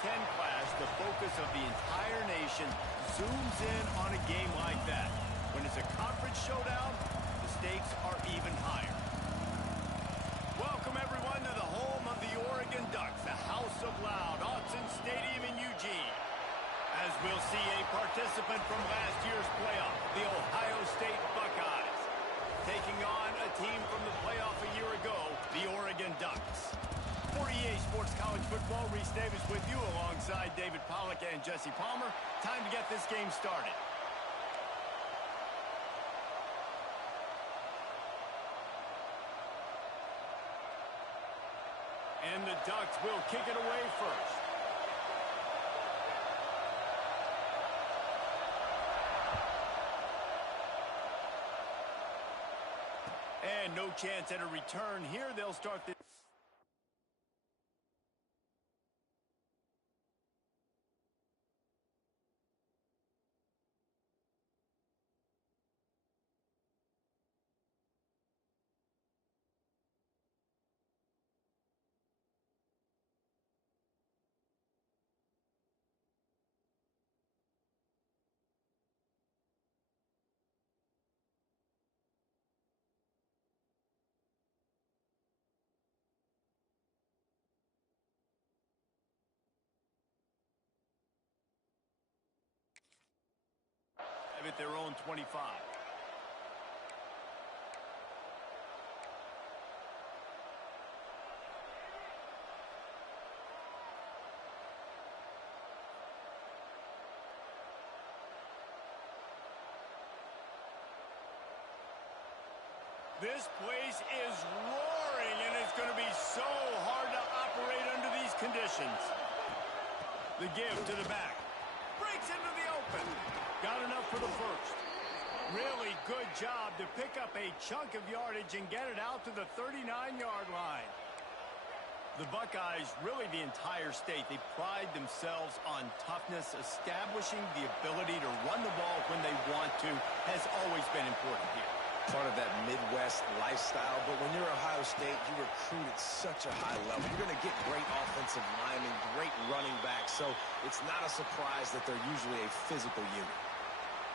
Ten clash, the focus of the entire nation zooms in on a game like that. When it's a conference showdown, the stakes are even higher. Welcome, everyone, to the home of the Oregon Ducks, the House of Loud, Autzen Stadium in Eugene. As we'll see a participant from last year's playoff, the Ohio State Buckeyes, taking on a team from the playoff a year ago, the Oregon Ducks. For EA Sports College Football, Reese Davis with you alongside David Pollack and Jesse Palmer. Time to get this game started. And the Ducks will kick it away first. And no chance at a return here. They'll start this. At their own 25. This place is roaring, and it's going to be so hard to operate under these conditions. The give to the back. Breaks into the open. Got enough for the first. Really good job to pick up a chunk of yardage and get it out to the 39-yard line. The Buckeyes, really the entire state, they pride themselves on toughness. Establishing the ability to run the ball when they want to has always been important here. Part of that Midwest lifestyle, but when you're Ohio State, you recruit at such a high level. You're going to get great offensive linemen, great running backs, so it's not a surprise that they're usually a physical unit.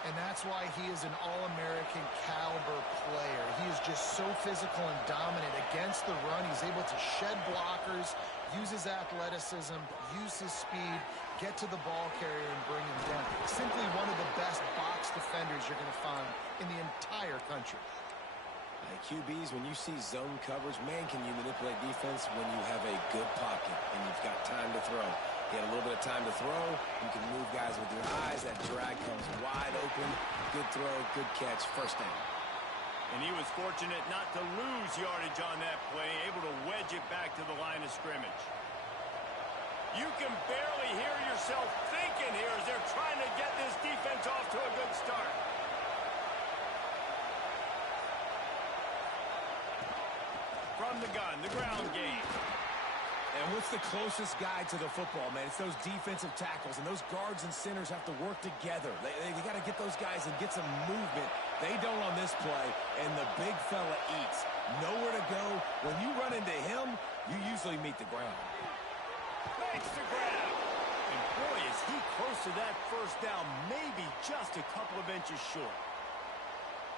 And that's why he is an All-American caliber player. He is just so physical and dominant against the run. He's able to shed blockers, use his athleticism, use his speed, get to the ball carrier and bring him down. Simply one of the best box defenders you're going to find in the entire country. QBs, when you see zone coverage, man, can you manipulate defense when you have a good pocket and you've got time to throw. You had a little bit of time to throw. You can move guys with your eyes. That drag comes wide open. Good throw, good catch, first down. And he was fortunate not to lose yardage on that play, able to wedge it back to the line of scrimmage. You can barely hear yourself thinking here as they're trying to get this defense off to a good start. From the gun, the ground game. And what's the closest guy to the football, man? It's those defensive tackles, and those guards and centers have to work together. They got to get those guys and get some movement. They don't on this play, and the big fella eats. Nowhere to go. When you run into him, you usually meet the ground. Makes the grab. And boy, is he close to that first down, maybe just a couple of inches short.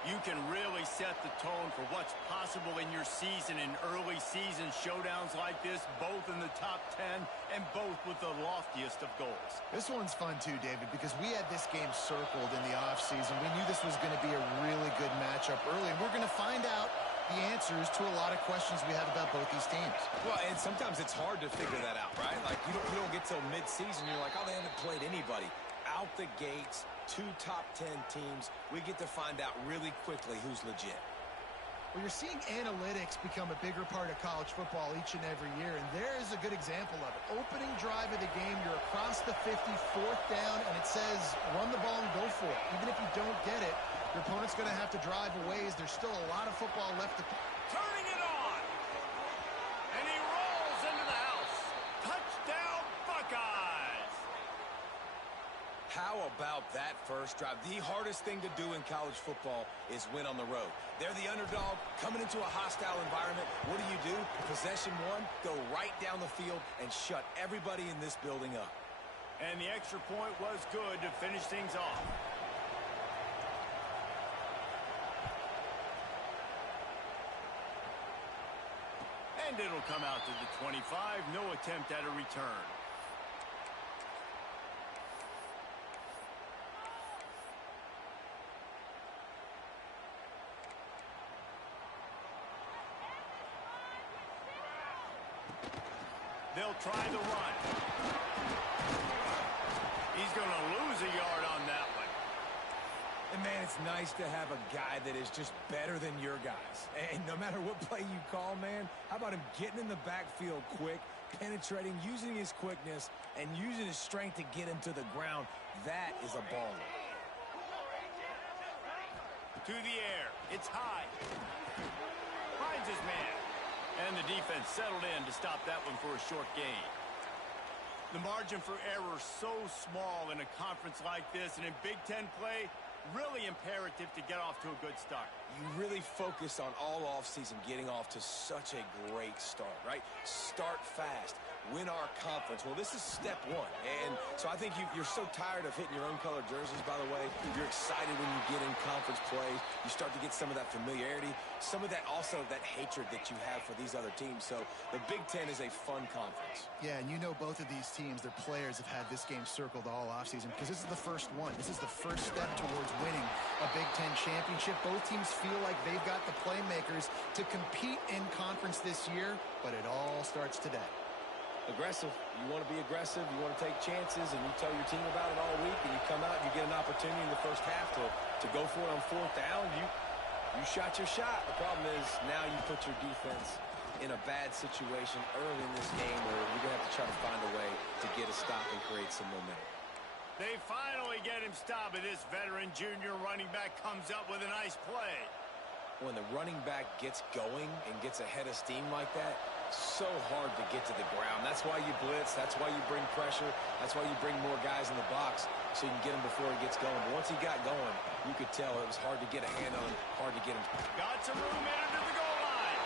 You can really set the tone for what's possible in your season in early season showdowns like this, both in the top 10 and both with the loftiest of goals. This one's fun too, David, because we had this game circled in the offseason. We knew this was going to be a really good matchup early, and we're going to find out the answers to a lot of questions we have about both these teams. Well, and sometimes it's hard to figure that out, right? Like, you don't get till mid-season, you're like, oh, they haven't played anybody. Out the gates, 2 top 10 teams, we get to find out really quickly who's legit. Well, you're seeing analytics become a bigger part of college football each and every year, and there is a good example of it. Opening drive of the game, you're across the 50, 4th down, and it says run the ball and go for it. Even if you don't get it, your opponent's going to have to drive away as there's still a lot of football left to play. Turning it on! And he rolls into the house. Touchdown, Buckeyes! How How about that first drive? The hardest thing to do in college football is win on the road. They're the underdog coming into a hostile environment. What do? Possession one, go right down the field and shut everybody in this building up. And the extra point was good to finish things off. And it'll come out to the 25. No attempt at a return. They'll try the run. He's going to lose a yard on that one. And, man, it's nice to have a guy that is just better than your guys. And no matter what play you call, man, how about him getting in the backfield quick, penetrating, using his quickness, and using his strength to get him to the ground. That is a baller. To the air. It's high. Finds his man. And the defense settled in to stop that one for a short gain. The margin for error so small in a conference like this, and in Big Ten play, really imperative to get off to a good start. You really focus on all offseason getting off to such a great start, right? Start fast. Win our conference. Well, this is step one. And so I think you're so tired of hitting your own color jerseys, by the way. You're excited when you get in conference play. You start to get some of that familiarity, some of that also that hatred that you have for these other teams. So the Big Ten is a fun conference. Yeah, and you know both of these teams, their players have had this game circled all offseason because this is the first one. This is the first step towards winning a Big Ten championship. Both teams feel like they've got the playmakers to compete in conference this year, but it all starts today. Aggressive. You want to be aggressive. You want to take chances, and you tell your team about it all week, and you come out and you get an opportunity in the first half to go for it on fourth down. You shot your shot. The problem is now you put your defense in a bad situation early in this game where you're going to have to try to find a way to get a stop and create some momentum. They finally get him stopped, and this veteran junior running back comes up with a nice play. When the running back gets going and gets ahead of steam like that, so hard to get to the ground. That's why you blitz. That's why you bring pressure. That's why you bring more guys in the box so you can get him before he gets going. But once he got going, you could tell it was hard to get a hand on him, hard to get him. Got some room in to the goal line.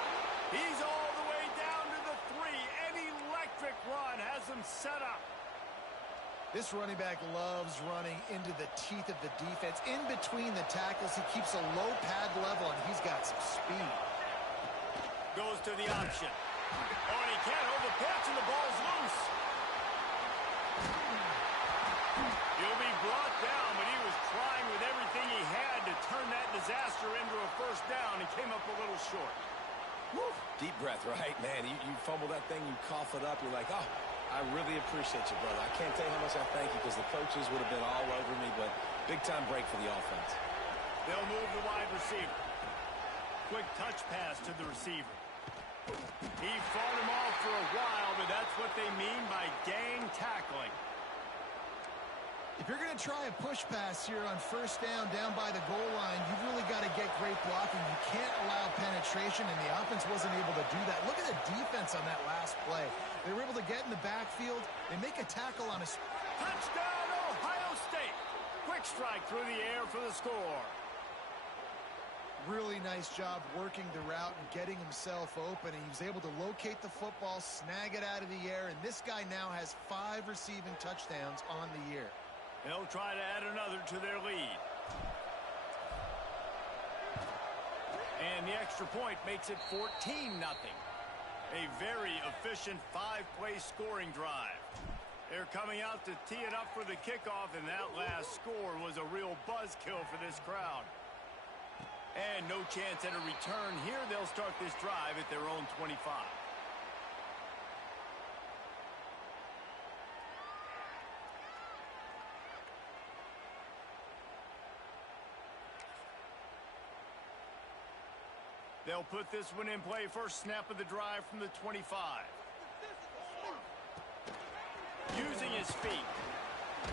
He's all the way down to the 3. An electric run has him set up. This running back loves running into the teeth of the defense. In between the tackles, he keeps a low pad level, and he's got some speed. Goes to the option. Oh, and he can't hold the pitch, and the ball's loose. He'll be brought down, but he was trying with everything he had to turn that disaster into a first down and came up a little short. Woo. Deep breath, right? Man, you fumble that thing, you cough it up, you're like, oh, I really appreciate you, brother. I can't tell you how much I thank you because the coaches would have been all over me, but big-time break for the offense. They'll move the wide receiver. Quick touch pass to the receiver. He fought him off for a while, but that's what they mean by gang tackling. If you're going to try a push pass here on first down by the goal line, you've really got to get great blocking. You can't allow penetration, and the offense wasn't able to do that. Look at the defense on that last play. They were able to get in the backfield. They make a tackle on a... Touchdown, Ohio State. Quick strike through the air for the score. Really nice job working the route and getting himself open. And he was able to locate the football, snag it out of the air, and this guy now has 5 receiving touchdowns on the year. They'll try to add another to their lead. And the extra point makes it 14-0. A very efficient 5-play scoring drive. They're coming out to tee it up for the kickoff, and that last score was a real buzzkill for this crowd. And no chance at a return here. They'll start this drive at their own 25. They'll put this one in play. First snap of the drive from the 25. Using his feet.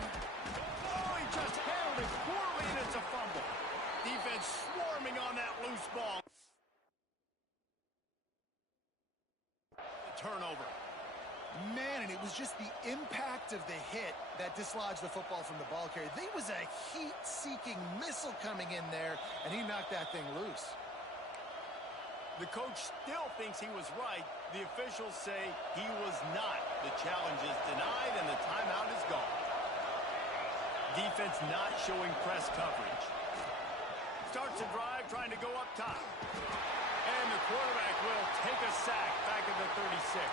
Oh, he just handled it poorly, and it's a fumble. Defense swarming on that loose ball. Turnover. Man, and it was just the impact of the hit that dislodged the football from the ball carrier. There was a heat-seeking missile coming in there, and he knocked that thing loose. The coach still thinks he was right. The officials say he was not. The challenge is denied, and the timeout is gone. Defense not showing press coverage. Starts a drive, trying to go up top. And the quarterback will take a sack back at the 36.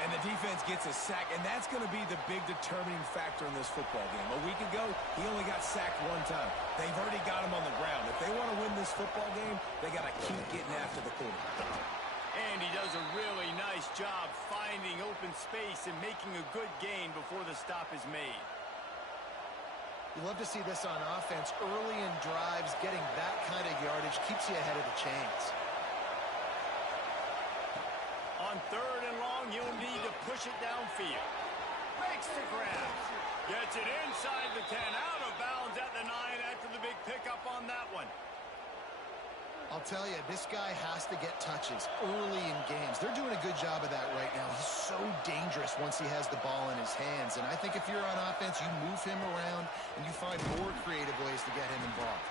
And the defense gets a sack, and that's going to be the big determining factor in this football game. A week ago, he only got sacked one time. They've already got him on the ground. If they want to win this football game, they got to keep getting after the quarterback. And he does a really nice job finding open space and making a good gain before the stop is made. You love to see this on offense. Early in drives, getting that kind of yardage keeps you ahead of the chains. On 3rd and long, you'll need to push it downfield. Makes the grab. Gets it inside the 10, out of bounds at the 9 after the big pickup on that one. I'll tell you, this guy has to get touches early in games. They're doing a good job of that right now. He's so dangerous once he has the ball in his hands. And I think if you're on offense, you move him around and you find more creative ways to get him involved.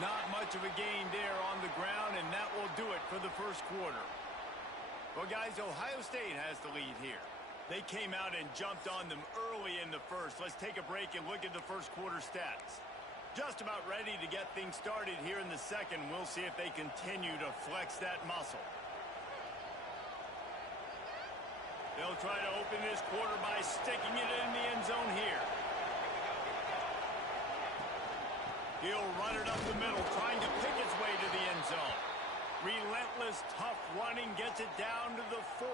Not much of a gain there on the ground, and that will do it for the first quarter. Well, guys, Ohio State has the lead here. They came out and jumped on them early in the first. Let's take a break and look at the first quarter stats. Just about ready to get things started here in the second. We'll see if they continue to flex that muscle. They'll try to open this quarter by sticking it in the end zone here. He'll run it up the middle, trying to pick its way to the end zone. Relentless, tough running, gets it down to the 4.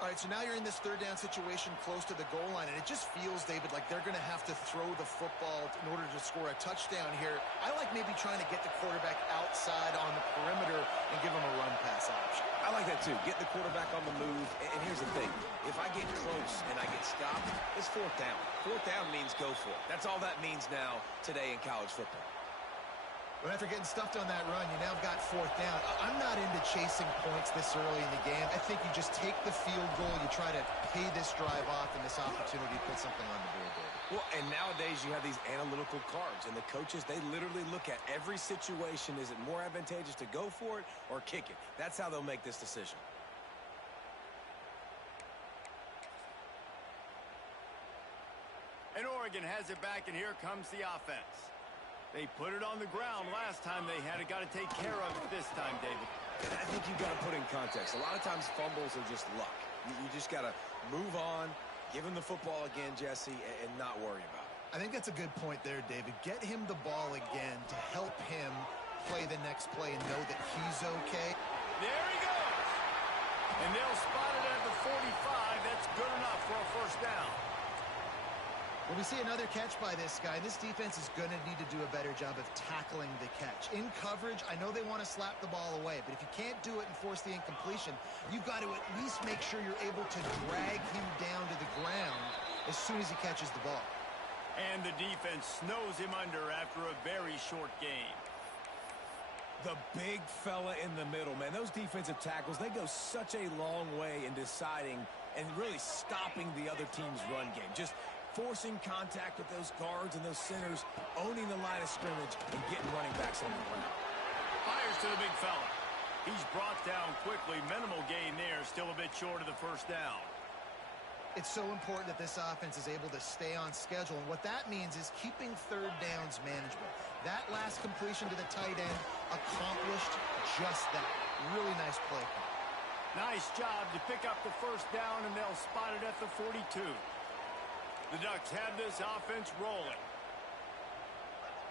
All right, so now you're in this 3rd down situation close to the goal line, and it just feels, David, like they're going to have to throw the football in order to score a touchdown here. I like maybe trying to get the quarterback outside on the perimeter and give him a run-pass option. I like that, too. Get the quarterback on the move. And here's the thing. If I get close and I get stopped, it's 4th down. 4th down means go for it. That's all that means now today in college football. But after getting stuffed on that run, you now got 4th down. I'm not into chasing points this early in the game. I think you just take the field goal, you try to pay this drive off, and this opportunity to put something on the board, David. Well, and nowadays you have these analytical cards, and the coaches, they literally look at every situation. Is it more advantageous to go for it or kick it? That's how they'll make this decision. And Oregon has it back, and here comes the offense. They put it on the ground last time they had it. Got to take care of it this time, David. And I think you've got to put in context. A lot of times fumbles are just luck. You just got to move on, give him the football again, Jesse, and not worry about it. I think that's a good point there, David. Get him the ball again to help him play the next play and know that he's okay. There he goes. And they'll spot it at the 45. That's good enough for a first down. Well, we see another catch by this guy. This defense is going to need to do a better job of tackling the catch. In coverage, I know they want to slap the ball away, but if you can't do it and force the incompletion, you've got to at least make sure you're able to drag him down to the ground as soon as he catches the ball. And the defense snows him under after a very short game. The big fella in the middle, man. Those defensive tackles, they go such a long way in deciding and really stopping the other team's run game. Just forcing contact with those guards and those centers, owning the line of scrimmage, and getting running backs on the ground. Fires to the big fella. He's brought down quickly. Minimal gain there. Still a bit short of the first down. It's so important that this offense is able to stay on schedule, and what that means is keeping 3rd downs manageable. That last completion to the tight end accomplished just that. Really nice play call. Nice job to pick up the first down, and they'll spot it at the 42. The Ducks have this offense rolling. Let's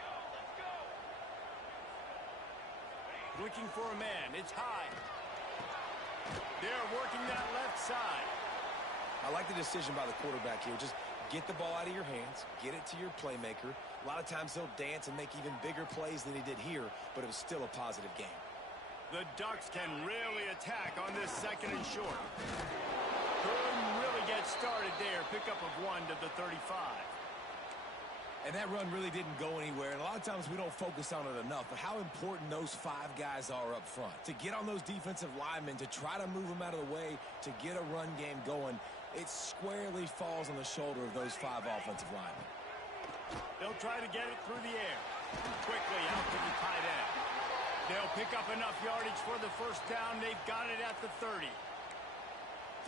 go. Looking for a man. It's high. They're working that left side. I like the decision by the quarterback here. Just get the ball out of your hands, get it to your playmaker. A lot of times he'll dance and make even bigger plays than he did here, but it was still a positive game. The Ducks can really attack on this 2nd and short. Couldn't really get started there. Pickup of 1 to the 35. And that run really didn't go anywhere. And a lot of times we don't focus on it enough. But how important those 5 guys are up front. To get on those defensive linemen, to try to move them out of the way, to get a run game going, it squarely falls on the shoulder of those 5 offensive linemen. They'll try to get it through the air. Quickly out to the tight end. They'll pick up enough yardage for the first down. They've got it at the 30.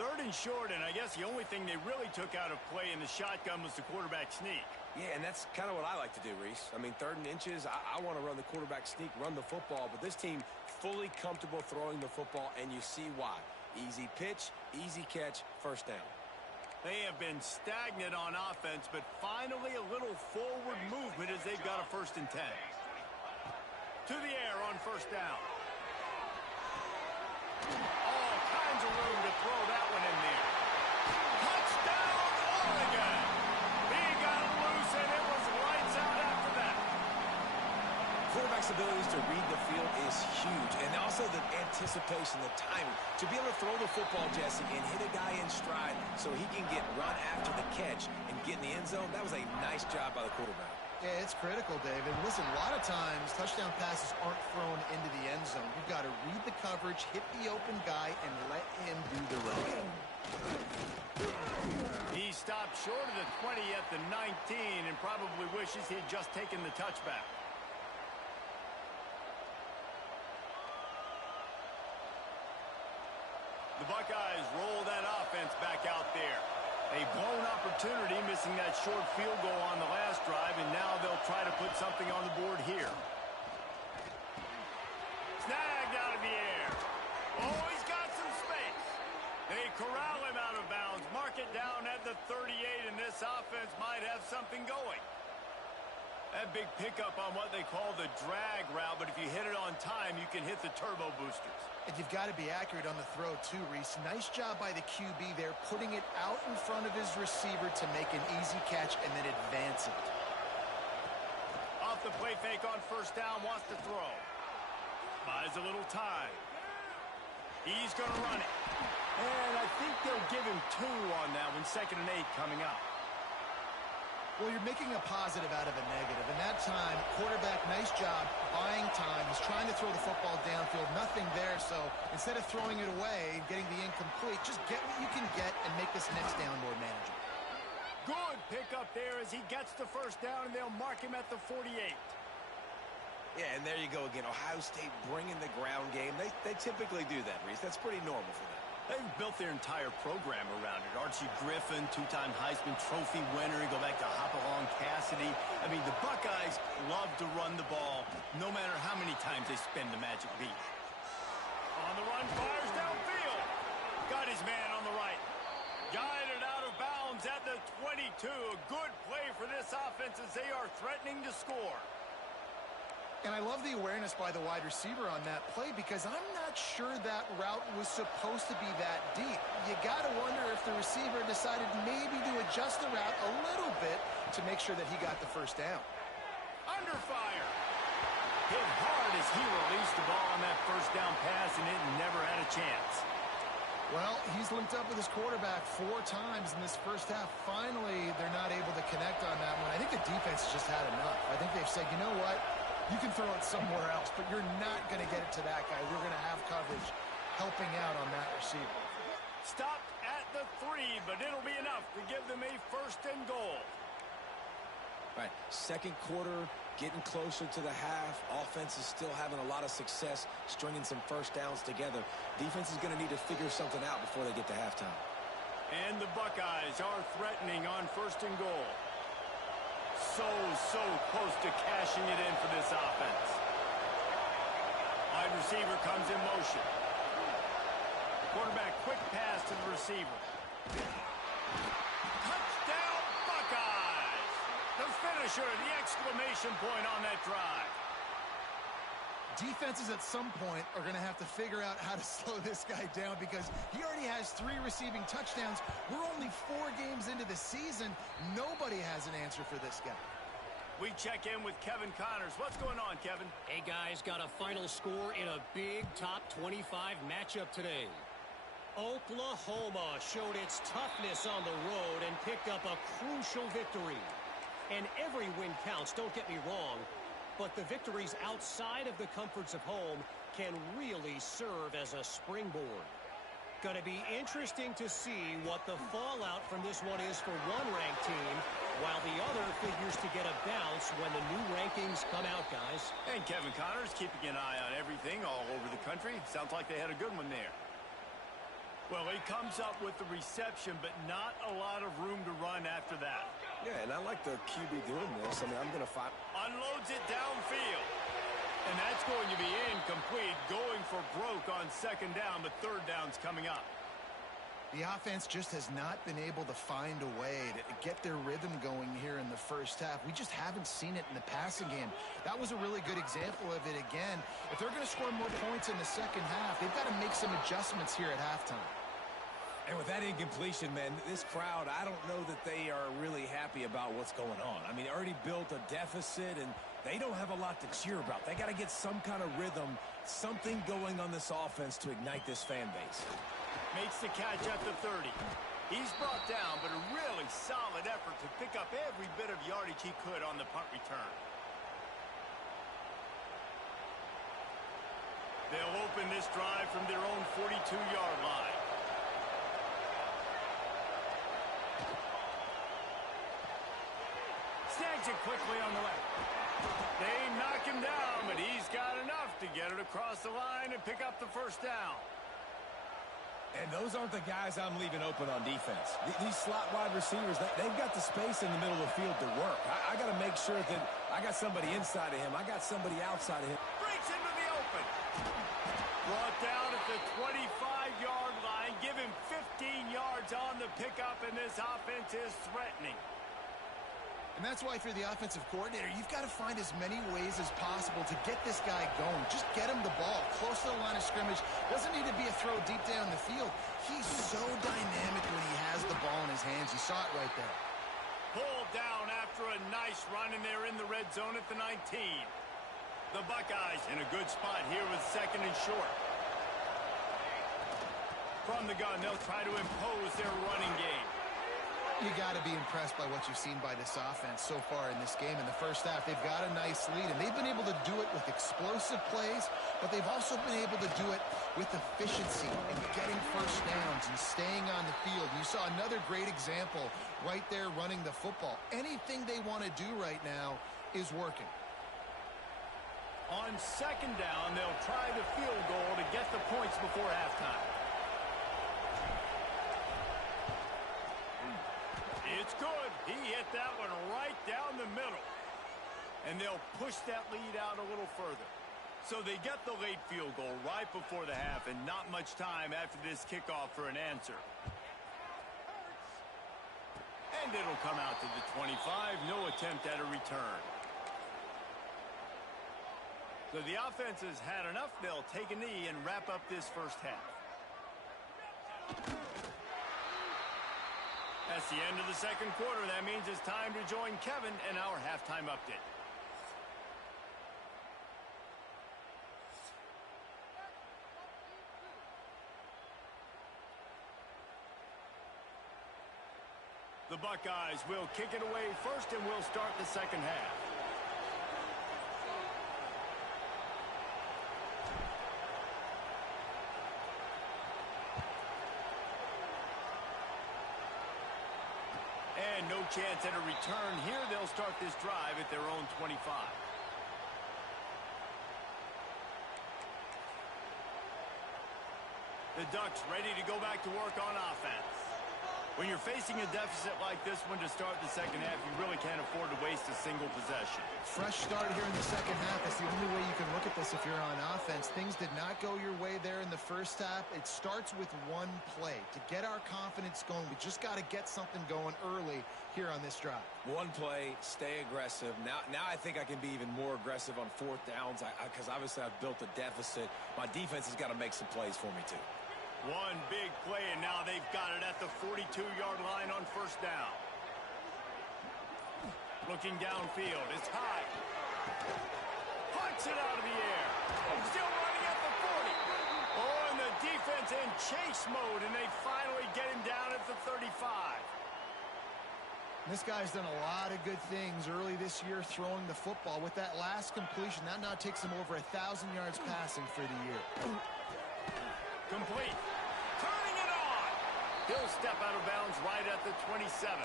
3rd and short, and I guess the only thing they really took out of play in the shotgun was the quarterback sneak. Yeah, and that's kind of what I like to do, Reese. I mean, 3rd and inches, I want to run the quarterback sneak, run the football, but this team fully comfortable throwing the football, and you see why. Easy pitch, easy catch, first down. They have been stagnant on offense, but finally a little forward movement as they've got a 1st and 10. To the air on first down. All kinds of room to throw that one in there. Touchdown, Oregon! He got it loose, and it was lights out after that. Quarterback's abilities to read the field is huge, and also the anticipation, the timing. To be able to throw the football, Jesse, and hit a guy in stride so he can get run after the catch and get in the end zone, that was a nice job by the quarterback. Yeah, it's critical, David. Listen, a lot of times touchdown passes aren't thrown into the end zone. You've got to read the coverage, hit the open guy, and let him do the rest. He stopped short of the 20 at the 19 and probably wishes he had just taken the touchback. The Buckeyes roll that offense back out there. A blown opportunity, missing that short field goal on the last drive, and now they'll try to put something on the board here. Snagged out of the air. Oh, he's got some space. They corral him out of bounds, mark it down at the 38, and this offense might have something going. That big pickup on what they call the drag route, but if you hit it on time, you can hit the turbo boosters. And you've got to be accurate on the throw, too, Reese. Nice job by the QB there, putting it out in front of his receiver to make an easy catch and then advance it. Off the play fake on first down, wants to throw. Buys a little time. He's going to run it. And I think they'll give him 2 on that one, 2nd and 8 coming up. Well, you're making a positive out of a negative. And that time, quarterback, nice job, buying time. He's trying to throw the football downfield. Nothing there, so instead of throwing it away and getting the incomplete, just get what you can get and make this next down more manageable. Good pickup there as he gets the first down, and they'll mark him at the 48. Yeah, and there you go again. Ohio State bringing the ground game. They typically do that, Reese. That's pretty normal for them. They've built their entire program around it. Archie Griffin, 2-time Heisman Trophy winner. You go back to Hopalong Cassidy. I mean, the Buckeyes love to run the ball, no matter how many times they spin the magic beat. On the run, fires downfield. Got his man on the right. Guided out of bounds at the 22. A good play for this offense as they are threatening to score. And I love the awareness by the wide receiver on that play because I'm not sure that route was supposed to be that deep. You got to wonder if the receiver decided maybe to adjust the route a little bit to make sure that he got the first down. Under fire. Hit hard as he released the ball on that first down pass, and it never had a chance. Well, he's linked up with his quarterback 4 times in this first half. Finally, they're not able to connect on that one. I think the defense has just had enough. I think they've said, you know what? You can throw it somewhere else, but you're not going to get it to that guy. We're going to have coverage helping out on that receiver. Stopped at the 3, but it'll be enough to give them a 1st and goal. Right, 2nd quarter, getting closer to the half. Offense is still having a lot of success stringing some first downs together. Defense is going to need to figure something out before they get to halftime. And the Buckeyes are threatening on 1st and goal. So close to cashing it in for this offense. Wide receiver comes in motion. Quarterback, quick pass to the receiver. Touchdown, Buckeyes! The finisher, the exclamation point on that drive. Defenses at some point are going to have to figure out how to slow this guy down because he already has 3 receiving touchdowns. We're only 4 games into the season. Nobody has an answer for this guy. We check in with Kevin Connors. What's going on, Kevin? Hey, guys, got a final score in a big top 25 matchup today. Oklahoma showed its toughness on the road and picked up a crucial victory. And every win counts, don't get me wrong. But the victories outside of the comforts of home can really serve as a springboard. Going to be interesting to see what the fallout from this one is for one ranked team, while the other figures to get a bounce when the new rankings come out, guys. And Kevin Connors keeping an eye on everything all over the country. Sounds like they had a good one there. Well, he comes up with the reception, but not a lot of room to run after that. Yeah, and I like the QB doing this. I mean, I'm going to find... Unloads it downfield. And that's going to be incomplete, going for broke on second down, but third down's coming up. The offense just has not been able to find a way to get their rhythm going here in the first half. We just haven't seen it in the passing game. That was a really good example of it again. If they're going to score more points in the second half, they've got to make some adjustments here at halftime. And with that incompletion, man, this crowd, I don't know that they are really happy about what's going on. I mean, they already built a deficit, and they don't have a lot to cheer about. They got to get some kind of rhythm, something going on this offense to ignite this fan base. Makes the catch at the 30. He's brought down, but a really solid effort to pick up every bit of yardage he could on the punt return. They'll open this drive from their own 42-yard line. Snags it quickly on the left. They knock him down, but he's got enough to get it across the line and pick up the first down. And those aren't the guys I'm leaving open on defense. These slot wide receivers, they've got the space in the middle of the field to work. I got to make sure that I got somebody inside of him. I got somebody outside of him. Breaks into the open. Brought down at the 25-yard line. Give him 15 yards on the pickup, and this offense is threatening. And that's why, if you're the offensive coordinator, you've got to find as many ways as possible to get this guy going. Just get him the ball close to the line of scrimmage. Doesn't need to be a throw deep down the field. He's so dynamic when he has the ball in his hands. You saw it right there. Pulled down after a nice run, and they're in the red zone at the 19. The Buckeyes in a good spot here with second and short. From the gun, they'll try to impose their running game. You got to be impressed by what you've seen by this offense so far in this game. In the first half, they've got a nice lead, and they've been able to do it with explosive plays, but they've also been able to do it with efficiency and getting first downs and staying on the field. You saw another great example right there running the football. Anything they want to do right now is working. On second down, they'll try the field goal to get the points before halftime. It's good. He hit that one right down the middle. And they'll push that lead out a little further. So they get the late field goal right before the half, and not much time after this kickoff for an answer. And it'll come out to the 25. No attempt at a return. So the offense has had enough. They'll take a knee and wrap up this first half. That's the end of the second quarter. That means it's time to join Kevin in our halftime update. The Buckeyes will kick it away first, and we'll start the second half. And no chance at a return here. They'll start this drive at their own 25. The Ducks ready to go back to work on offense. When you're facing a deficit like this one to start the second half, you really can't afford to waste a single possession. Fresh start here in the second half. That's the only way you can look at this if you're on offense. Things did not go your way there in the first half. It starts with one play. To get our confidence going, we just got to get something going early here on this drive. One play, stay aggressive. Now I think I can be even more aggressive on fourth downs because obviously I've built a deficit. My defense has got to make some plays for me too. One big play, and now they've got it at the 42-yard line on first down. Looking downfield, it's high. Punts it out of the air. Still running at the 40. Oh, and the defense in chase mode, and they finally get him down at the 35. This guy's done a lot of good things early this year throwing the football. With that last completion, that now takes him over 1,000 yards passing for the year. Complete. Turning it on. He'll step out of bounds right at the 27.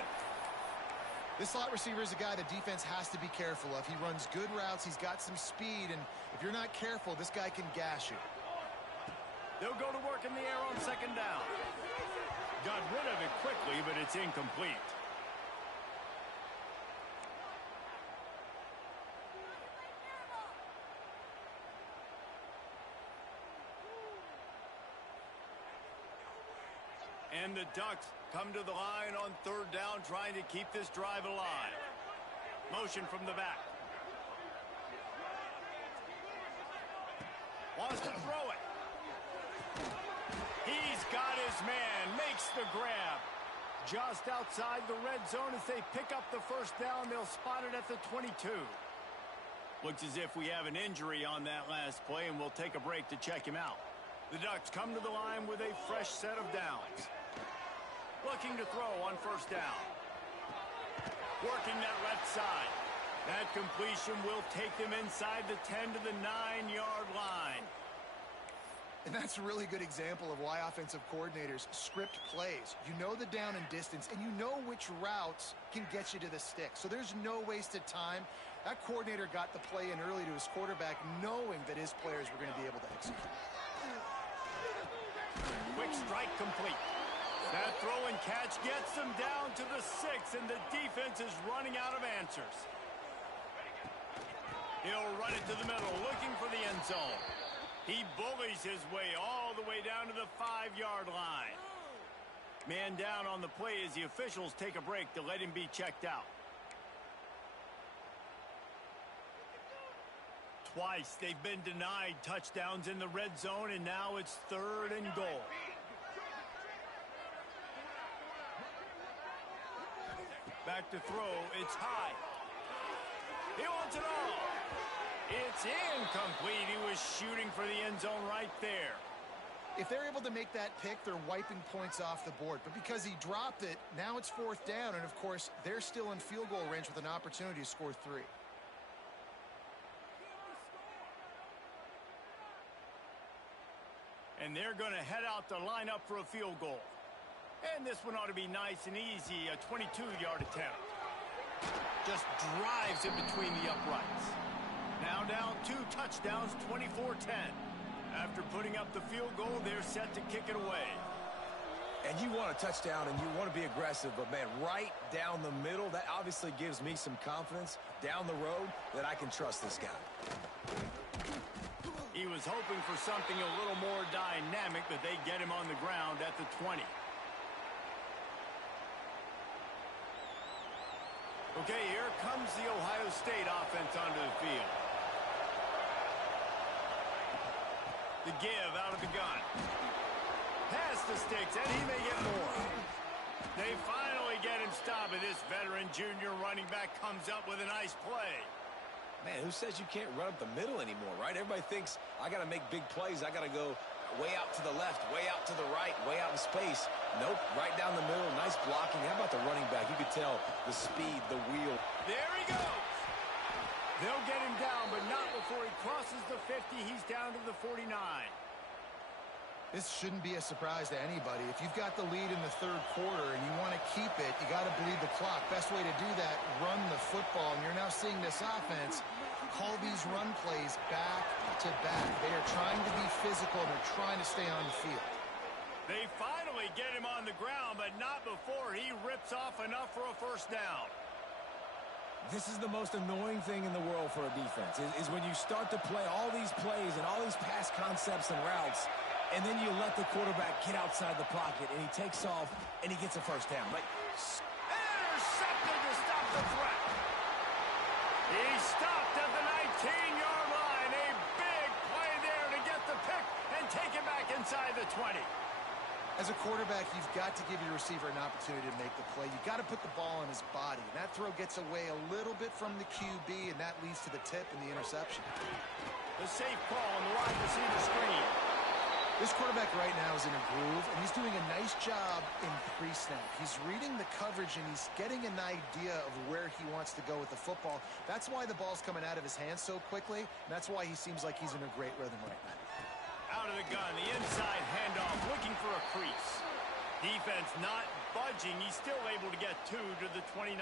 This slot receiver is a guy the defense has to be careful of. He runs good routes. He's got some speed, and if you're not careful, this guy can gash you. They'll go to work in the air on second down. Got rid of it quickly, but it's incomplete. And the Ducks come to the line on third down, trying to keep this drive alive. Motion from the back. Wants to throw it. He's got his man, makes the grab. Just outside the red zone as they pick up the first down. They'll spot it at the 22. Looks as if we have an injury on that last play, and we'll take a break to check him out. The Ducks come to the line with a fresh set of downs. Looking to throw on first down. Working that left side. That completion will take them inside the 10 to the 9-yard line. And that's a really good example of why offensive coordinators script plays. You know the down and distance, and you know which routes can get you to the stick. So there's no wasted time. That coordinator got the play in early to his quarterback, knowing that his players were going to be able to execute. Quick strike complete. That throw and catch gets them down to the 6, and the defense is running out of answers. He'll run it to the middle, looking for the end zone. He bullies his way all the way down to the 5-yard line. Man down on the play as the officials take a break to let him be checked out. Twice they've been denied touchdowns in the red zone, and now it's 3rd and goal. Back to throw. It's high. He wants it all. It's incomplete. He was shooting for the end zone right there. If they're able to make that pick, they're wiping points off the board. But because he dropped it, now it's 4th down. And, of course, they're still in field goal range with an opportunity to score 3. And they're going to head out to line up for a field goal. And this one ought to be nice and easy, a 22-yard attempt. Just drives it between the uprights. Now down 2 touchdowns, 24-10. After putting up the field goal, they're set to kick it away. And you want a touchdown, and you want to be aggressive, but, man, right down the middle, that obviously gives me some confidence down the road that I can trust this guy. He was hoping for something a little more dynamic, but they get him on the ground at the 20. Okay, here comes the Ohio State offense onto the field. The give out of the gun. Pass the sticks, and he may get more. They finally get him stopped, and this veteran junior running back comes up with a nice play. Man, who says you can't run up the middle anymore, right? Everybody thinks I got to make big plays. I got to go way out to the left, way out to the right, way out in space. Nope, right down the middle. Nice blocking. How about the running back? You could tell the speed, the wheel. There he goes. They'll get him down, but not before he crosses the 50. He's down to the 49. This shouldn't be a surprise to anybody. If you've got the lead in the 3rd quarter and you want to keep it, you got to bleed the clock. Best way to do that, run the football. And you're now seeing this offense call these run plays back to back. They are trying to be physical, and they're trying to stay on the field. They finally get him on the ground, but not before he rips off enough for a first down. This is the most annoying thing in the world for a defense, is when you start to play all these plays and all these pass concepts and routes, and then you let the quarterback get outside the pocket, and he takes off, and he gets a first down. Like, intercepted to stop the threat. He stopped at the 19-yard line. A big play there to get the pick and take it back inside the 20. As a quarterback, you've got to give your receiver an opportunity to make the play. You've got to put the ball on his body. And that throw gets away a little bit from the QB, and that leads to the tip and the interception. The safe call on the wide receiver screen. This quarterback right now is in a groove, and he's doing a nice job in pre-snap. He's reading the coverage, and he's getting an idea of where he wants to go with the football. That's why the ball's coming out of his hands so quickly, and that's why he seems like he's in a great rhythm right now. Out of the gun, the inside handoff, looking for a crease. Defense not budging. He's still able to get 2 to the 29.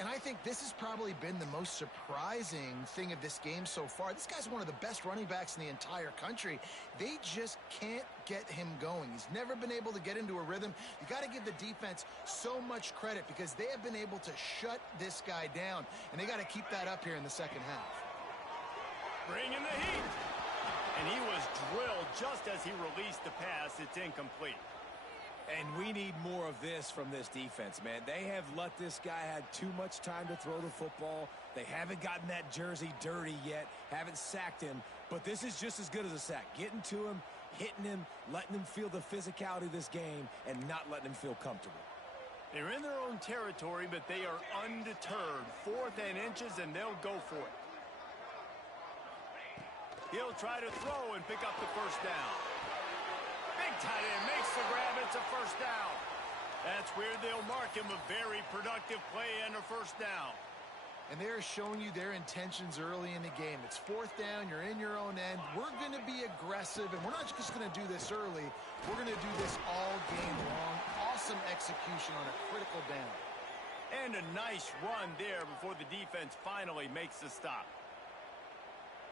And I think this has probably been the most surprising thing of this game so far. This guy's one of the best running backs in the entire country. They just can't get him going. He's never been able to get into a rhythm. You got to give the defense so much credit because they have been able to shut this guy down, and they got to keep that up here in the second half. Bringing the heat. And he was drilled just as he released the pass. It's incomplete. And we need more of this from this defense, man. They have let this guy have too much time to throw the football. They haven't gotten that jersey dirty yet, haven't sacked him, but this is just as good as a sack. Getting to him, hitting him, letting him feel the physicality of this game, and not letting him feel comfortable. They're in their own territory, but they are undeterred. 4th and inches, and they'll go for it. He'll try to throw and pick up the first down. Big tight end makes the grab. It's a first down. That's where they'll mark him a very productive play and a first down. And they're showing you their intentions early in the game. It's 4th down. You're in your own end. We're going to be aggressive, and we're not just going to do this early. We're going to do this all game long. Awesome execution on a critical down. And a nice run there before the defense finally makes the stop.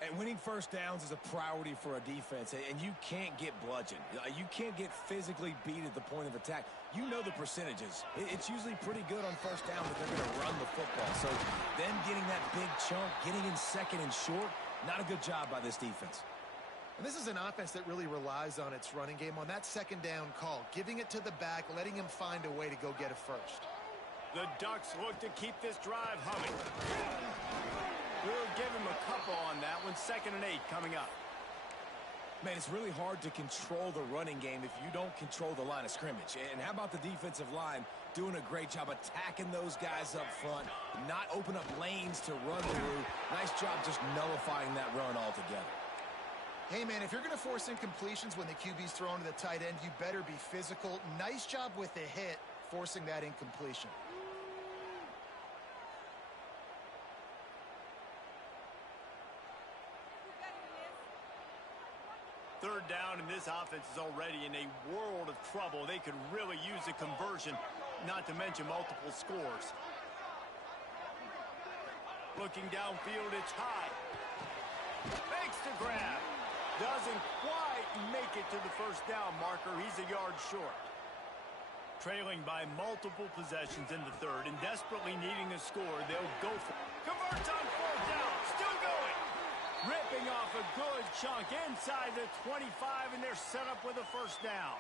And winning first downs is a priority for a defense, and you can't get bludgeoned. You can't get physically beat at the point of attack. You know the percentages. It's usually pretty good on first down that they're going to run the football. So them getting that big chunk, getting in second and short, not a good job by this defense. And this is an offense that really relies on its running game on that second down call, giving it to the back, letting him find a way to go get a first. The Ducks look to keep this drive humming. We'll give him a couple on that one. 2nd and 8 coming up. Man, it's really hard to control the running game if you don't control the line of scrimmage. And how about the defensive line doing a great job attacking those guys up front, not open up lanes to run through. Nice job just nullifying that run altogether. Hey, man, if you're going to force incompletions when the QB's throwing to the tight end, you better be physical. Nice job with the hit, forcing that incompletion. Third down, and this offense is already in a world of trouble. They could really use a conversion, not to mention multiple scores. Looking downfield, it's high. Makes the grab. Doesn't quite make it to the first down marker. He's a yard short. Trailing by multiple possessions in the third and desperately needing a score, they'll go for it. Converts on 4th down. Still going. Ripping off a good chunk inside the 25, and they're set up with a first down.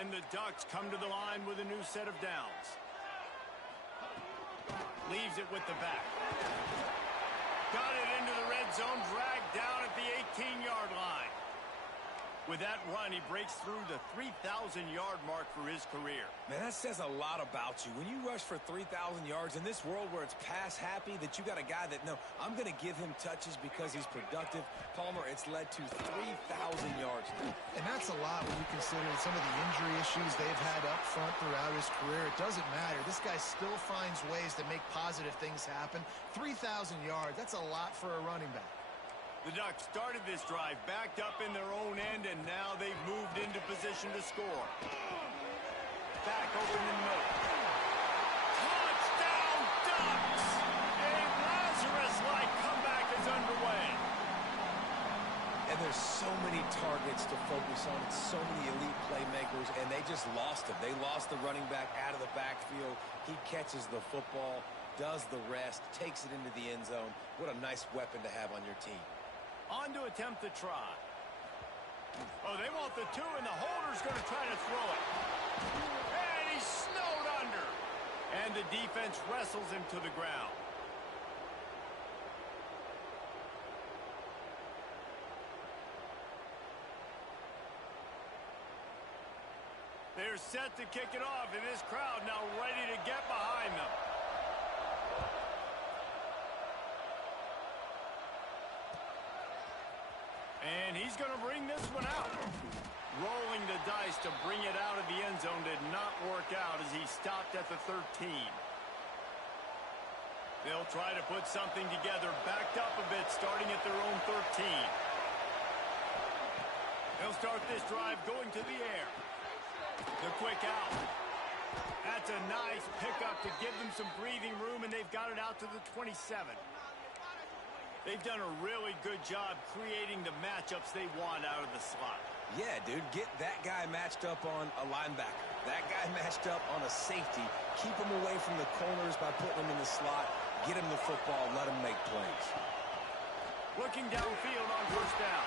And the Ducks come to the line with a new set of downs. Leaves it with the back. Got it into the red zone, dragged down at the 18-yard line. With that run, he breaks through the 3,000-yard mark for his career. Man, that says a lot about you. When you rush for 3,000 yards in this world where it's pass happy, that you got a guy that, no, I'm going to give him touches because he's productive. Palmer, it's led to 3,000 yards. And that's a lot when you consider some of the injury issues they've had up front throughout his career. It doesn't matter. This guy still finds ways to make positive things happen. 3,000 yards, that's a lot for a running back. The Ducks started this drive backed up in their own end, and now they've moved into position to score. Back open in the middle. Touchdown, Ducks! A Lazarus-like comeback is underway. And there's so many targets to focus on. It's so many elite playmakers, and they just lost him. They lost the running back out of the backfield. He catches the football, does the rest, takes it into the end zone. What a nice weapon to have on your team. On to attempt the try. Oh, they want the 2, and the holder's going to try to throw it. And he's snowed under. And the defense wrestles him to the ground. They're set to kick it off, and this crowd now ready to get behind them. And And he's going to bring this one out. Rolling the dice to bring it out of the end zone did not work out as he stopped at the 13. They'll try to put something together, backed up a bit, starting at their own 13. They'll start this drive going to the air. The quick out. That's a nice pickup to give them some breathing room, and they've got it out to the 27. They've done a really good job creating the matchups they want out of the slot. Yeah, dude, get that guy matched up on a linebacker. That guy matched up on a safety. Keep him away from the corners by putting him in the slot. Get him the football. Let him make plays. Looking downfield on first down.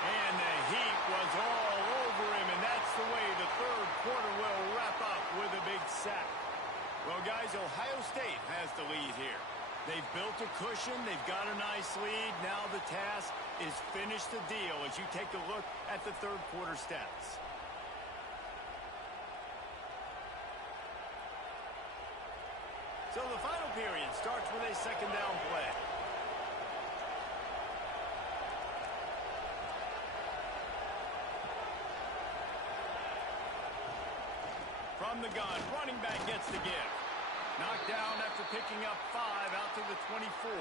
And the heat was all over him, and that's the way the third quarter will wrap up with a big sack. Well, guys, Ohio State has the lead here. They've built a cushion. They've got a nice lead. Now the task is finish the deal as you take a look at the third quarter stats. So the final period starts with a second down play. From the gun, running back gets the give. Knocked down after picking up 5 out to the 24.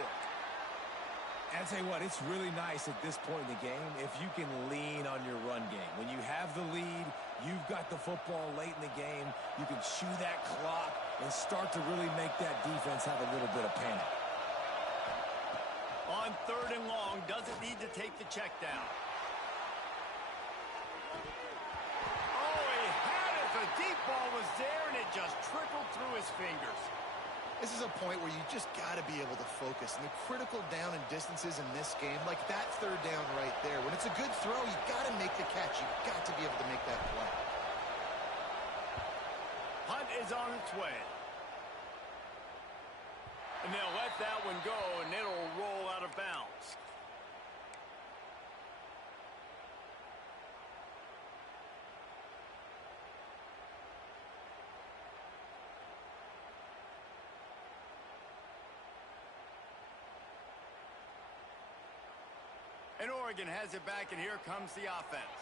And I tell you what, it's really nice at this point in the game if you can lean on your run game. When you have the lead, you've got the football late in the game, you can chew that clock and start to really make that defense have a little bit of panic. On third and long, doesn't need to take the check down. The deep ball was there, and it just trickled through his fingers. This is a point where you just got to be able to focus. And the critical down and distances in this game, like that third down right there, when it's a good throw, you got to make the catch. You got to be able to make that play. Hunt is on its way. And they'll let that one go, and it'll roll out of bounds. And Oregon has it back, and here comes the offense.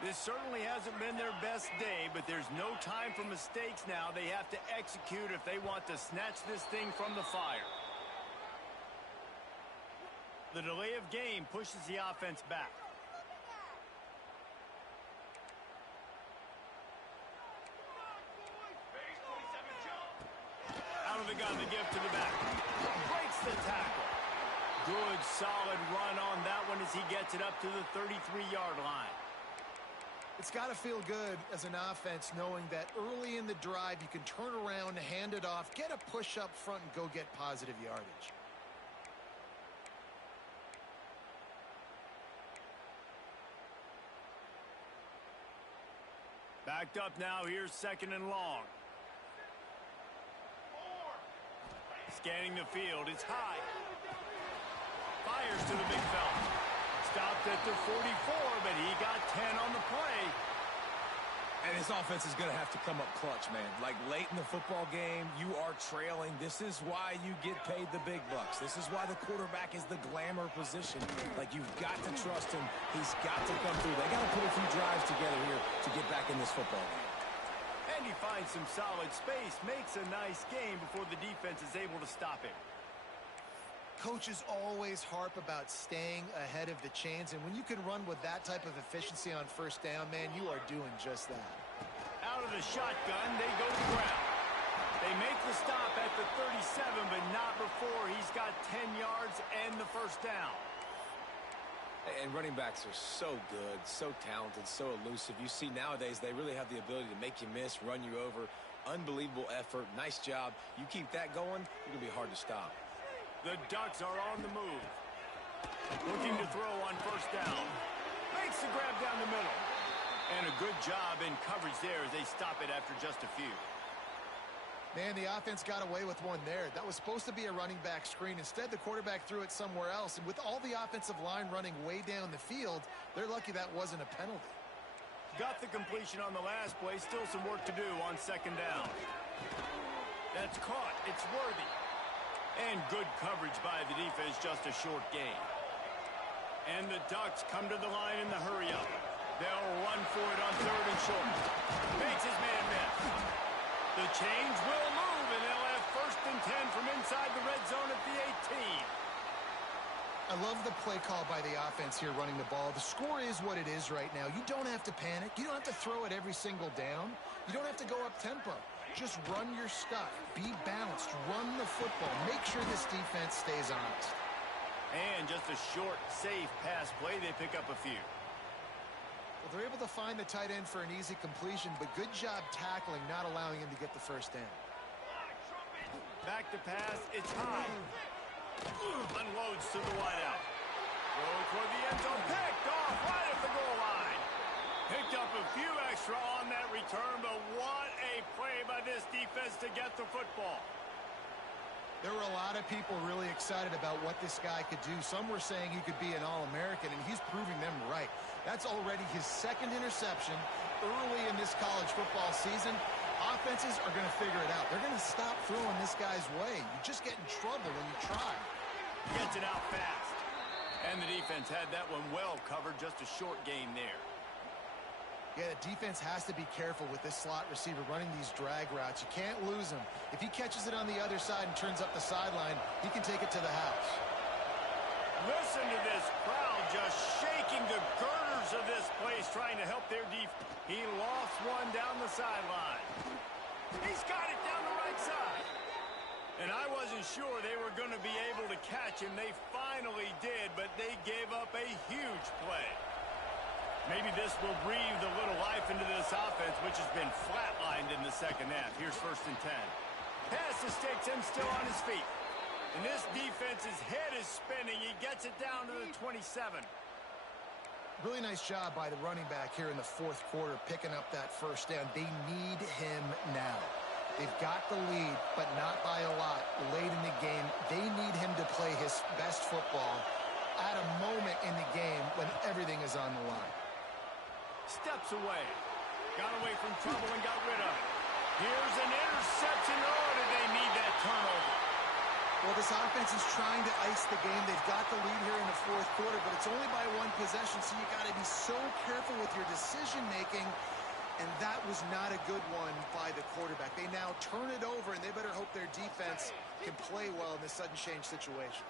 This certainly hasn't been their best day, but there's no time for mistakes now. They have to execute if they want to snatch this thing from the fire. The delay of game pushes the offense back. Out of the gun, the give to the back. Breaks the tackle. Good, solid run on that one as he gets it up to the 33-yard line. It's got to feel good as an offense knowing that early in the drive you can turn around, hand it off, get a push up front, and go get positive yardage. Backed up now. Here's second and long. Scanning the field. It's high. Fires to the big fella. Stopped at the 44, but he got 10 on the play. And this offense is going to have to come up clutch, man. Like late in the football game, you are trailing. This is why you get paid the big bucks. This is why the quarterback is the glamour position. Like, you've got to trust him. He's got to come through. They got to put a few drives together here to get back in this football game. And he finds some solid space, makes a nice game before the defense is able to stop him. Coaches always harp about staying ahead of the chains, and when you can run with that type of efficiency on first down, man, you are doing just that. Out of the shotgun, they go to the ground. They make the stop at the 37, but not before he's got 10 yards and the first down. And running backs are so good, so talented, so elusive. You see nowadays they really have the ability to make you miss, run you over. Unbelievable effort. Nice job. You keep that going, it's going to be hard to stop. The Ducks are on the move. Looking to throw on first down. Makes the grab down the middle. And a good job in coverage there as they stop it after just a few. Man, the offense got away with one there. That was supposed to be a running back screen. Instead, the quarterback threw it somewhere else. And with all the offensive line running way down the field, they're lucky that wasn't a penalty. Got the completion on the last play. Still some work to do on second down. That's caught. It's Worthy. And good coverage by the defense, just a short gain. And the Ducks come to the line in the hurry-up. They'll run for it on 3rd and short. Makes his man miss. The chains will move, and they'll have 1st and 10 from inside the red zone at the 18. I love the play call by the offense here running the ball. The score is what it is right now. You don't have to panic. You don't have to throw it every single down. You don't have to go up tempo. Just run your stuff. Be balanced. Run the football. Make sure this defense stays honest. And just a short, safe pass play. They pick up a few. Well, they're able to find the tight end for an easy completion, but good job tackling, not allowing him to get the first down. Back to pass. It's high. Unloads to the wideout. Going for the end zone. Picked off right at the goal line. Picked up a few extra on that return, but what a play by this defense to get the football. There were a lot of people really excited about what this guy could do. Some were saying he could be an All-American, and he's proving them right. That's already his 2nd interception early in this college football season. Offenses are going to figure it out. They're going to stop throwing this guy's way. You just get in trouble when you try. Gets it out fast. And the defense had that one well covered. Just a short game there. Yeah, the defense has to be careful with this slot receiver running these drag routes. You can't lose him. If he catches it on the other side and turns up the sideline, he can take it to the house. Listen to this crowd just shaking the girders of this place, trying to help their defense. He lost one down the sideline. He's got it down the right side. And I wasn't sure they were going to be able to catch him. They finally did, but they gave up a huge play. Maybe this will breathe a little life into this offense, which has been flatlined in the 2nd half. Here's 1st and 10. Pass to Sticks and still on his feet. And this defense's head is spinning. He gets it down to the 27. Really nice job by the running back here in the 4th quarter, picking up that first down. They need him now. They've got the lead, but not by a lot late in the game. They need him to play his best football at a moment in the game when everything is on the line. Steps away. Got away from trouble and got rid of it. Here's an interception. Oh, did they need that turnover? Well, this offense is trying to ice the game. They've got the lead here in the 4th quarter, but it's only by 1 possession, so you got to be so careful with your decision-making, and that was not a good one by the quarterback. They now turn it over, and they better hope their defense can play well in this sudden change situation.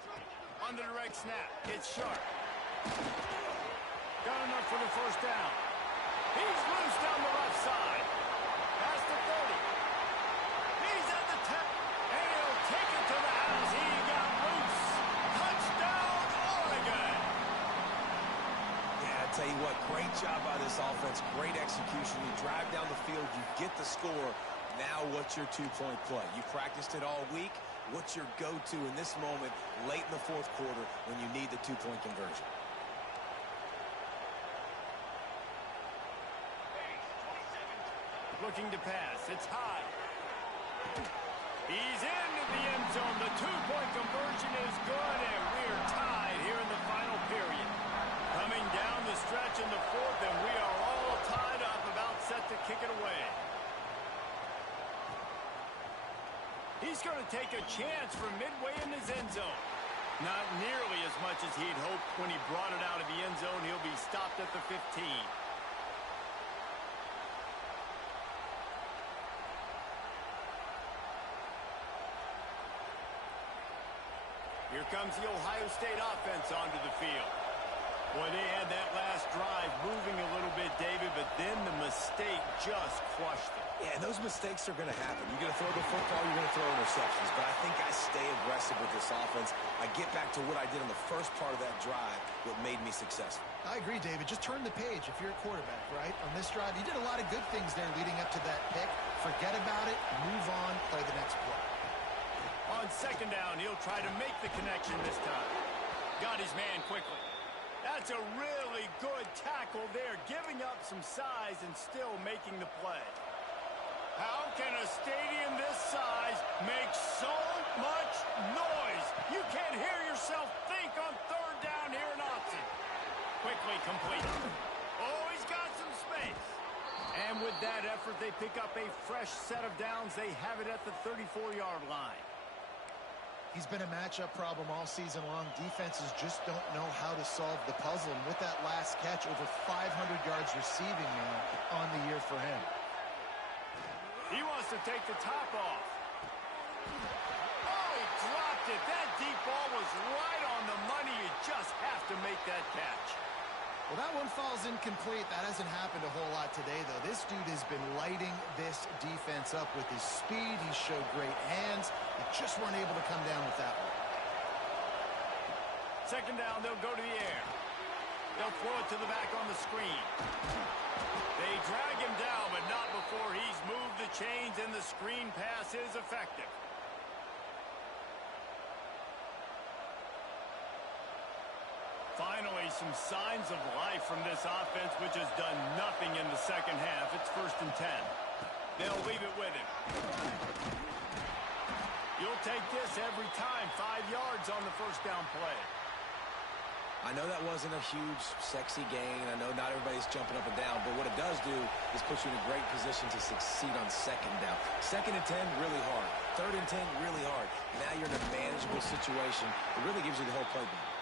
On the direct snap, it's Sharp. Got enough for the first down. He's loose down the left side. Past the 30. He's at the 10. And he'll take it to the house. He got loose. Touchdown, Oregon. Yeah, I tell you what, great job by this offense. Great execution. You drive down the field, you get the score. Now what's your 2-point play? You practiced it all week. What's your go-to in this moment late in the 4th quarter when you need the 2-point conversion? Looking to pass. It's high. He's into the end zone. The 2-point conversion is good, and we're tied here in the final period. Coming down the stretch in the 4th, and we are all tied up, about set to kick it away. He's going to take a chance from midway in his end zone. Not nearly as much as he'd hoped when he brought it out of the end zone. He'll be stopped at the 15. Here comes the Ohio State offense onto the field. Boy, they had that last drive moving a little bit, David, but then the mistake just crushed them. Yeah, and those mistakes are going to happen. You're going to throw the football, you're going to throw interceptions. But I think I stay aggressive with this offense. I get back to what I did in the first part of that drive, what made me successful. I agree, David. Just turn the page if you're a quarterback, right? On this drive, you did a lot of good things there leading up to that pick. Forget about it, move on, play the next play. On 2nd down, he'll try to make the connection this time. Got his man quickly. That's a really good tackle there, giving up some size and still making the play. How can a stadium this size make so much noise? You can't hear yourself think on 3rd down here in Austin. Quickly complete. Oh, he's got some space. And with that effort, they pick up a fresh set of downs. They have it at the 34-yard line. He's been a matchup problem all season long. Defenses just don't know how to solve the puzzle. And with that last catch, over 500 yards receiving now on the year for him. He wants to take the top off. Oh, he dropped it. That deep ball was right on the money. You just have to make that catch. Well, that one falls incomplete. That hasn't happened a whole lot today, though. This dude has been lighting this defense up with his speed. He showed great hands. They just weren't able to come down with that one. Second down, they'll go to the air. They'll throw it to the back on the screen. They drag him down, but not before he's moved the chains, and the screen pass is effective. Finally, some signs of life from this offense, which has done nothing in the second half. It's 1st and 10. They'll leave it with him. You'll take this every time. 5 yards on the first down play. I know that wasn't a huge, sexy gain. I know not everybody's jumping up and down, but what it does do is put you in a great position to succeed on second down. 2nd and 10, really hard. 3rd and 10, really hard. Now you're in a manageable situation. It really gives you the whole playbook.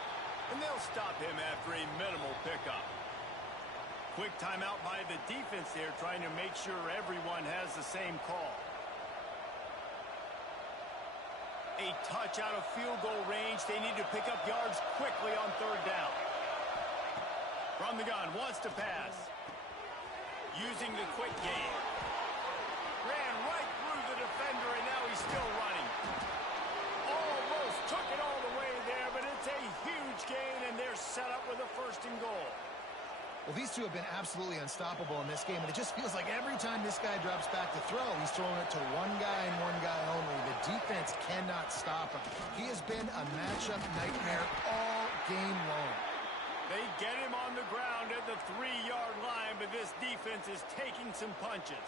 And they'll stop him after a minimal pickup. Quick timeout by the defense there, trying to make sure everyone has the same call. A touch out of field goal range. They need to pick up yards quickly on 3rd down. From the gun, wants to pass. Using the quick game. Ran right through the defender, and now he's still running. Almost took it all the way there, but it's a huge gain, and they're set up with a 1st and goal. Well, these two have been absolutely unstoppable in this game, and it just feels like every time this guy drops back to throw, he's throwing it to one guy and one guy only. The defense cannot stop him. He has been a matchup nightmare all game long. They get him on the ground at the 3-yard line, but this defense is taking some punches.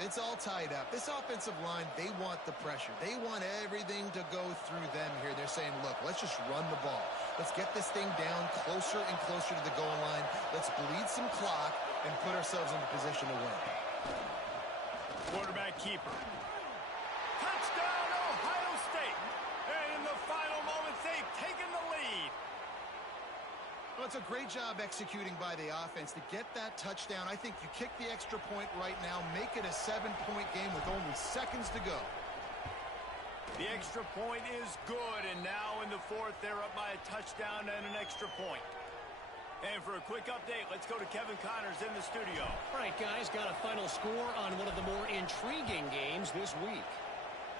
It's all tied up. This offensive line, they want the pressure. They want everything to go through them here. They're saying, look, let's just run the ball. Let's get this thing down closer and closer to the goal line. Let's bleed some clock and put ourselves in a position to win. Quarterback keeper. Touchdown, Ohio State. And in the final moments, they've taken the lead. Well, it's a great job executing by the offense to get that touchdown. I think you kick the extra point right now, make it a 7-point game with only seconds to go. The extra point is good, and now in the 4th, they're up by a touchdown and an extra point. And for a quick update, let's go to Kevin Connors in the studio. All right, guys, got a final score on one of the more intriguing games this week.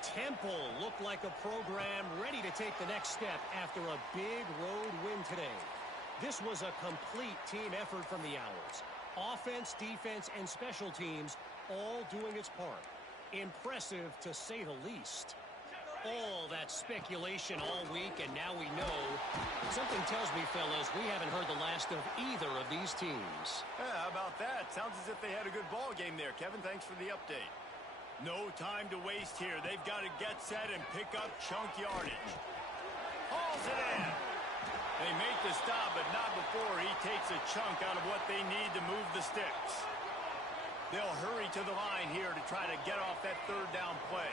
Temple looked like a program ready to take the next step after a big road win today. This was a complete team effort from the Owls. Offense, defense, and special teams all doing its part. Impressive, to say the least. All that speculation all week, and now we know. Something tells me, fellas, we haven't heard the last of either of these teams. Yeah, how about that? Sounds as if they had a good ball game there. Kevin, thanks for the update. No time to waste here. They've got to get set and pick up chunk yardage. Hauls it in. They make the stop, but not before he takes a chunk out of what they need to move the sticks. They'll hurry to the line here to try to get off that 3rd down play.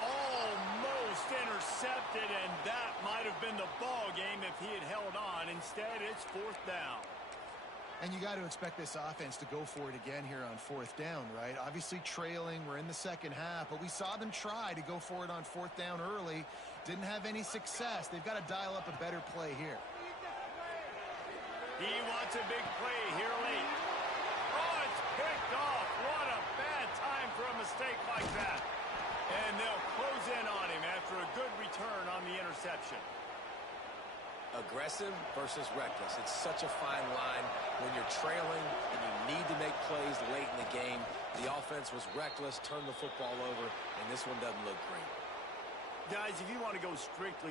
Almost intercepted, and that might have been the ball game if he had held on. Instead, it's 4th down. And you got to expect this offense to go for it again here on 4th down, right? Obviously trailing, we're in the second half, but we saw them try to go for it on 4th down early. Didn't have any success. They've got to dial up a better play here. He wants a big play here late. Oh, it's picked off. What a bad time for a mistake like that. And they'll close in on him after a good return on the interception. Aggressive versus reckless. It's such a fine line when you're trailing and you need to make plays late in the game. The offense was reckless, turned the football over, and this one doesn't look great. Guys, if you want to go strictly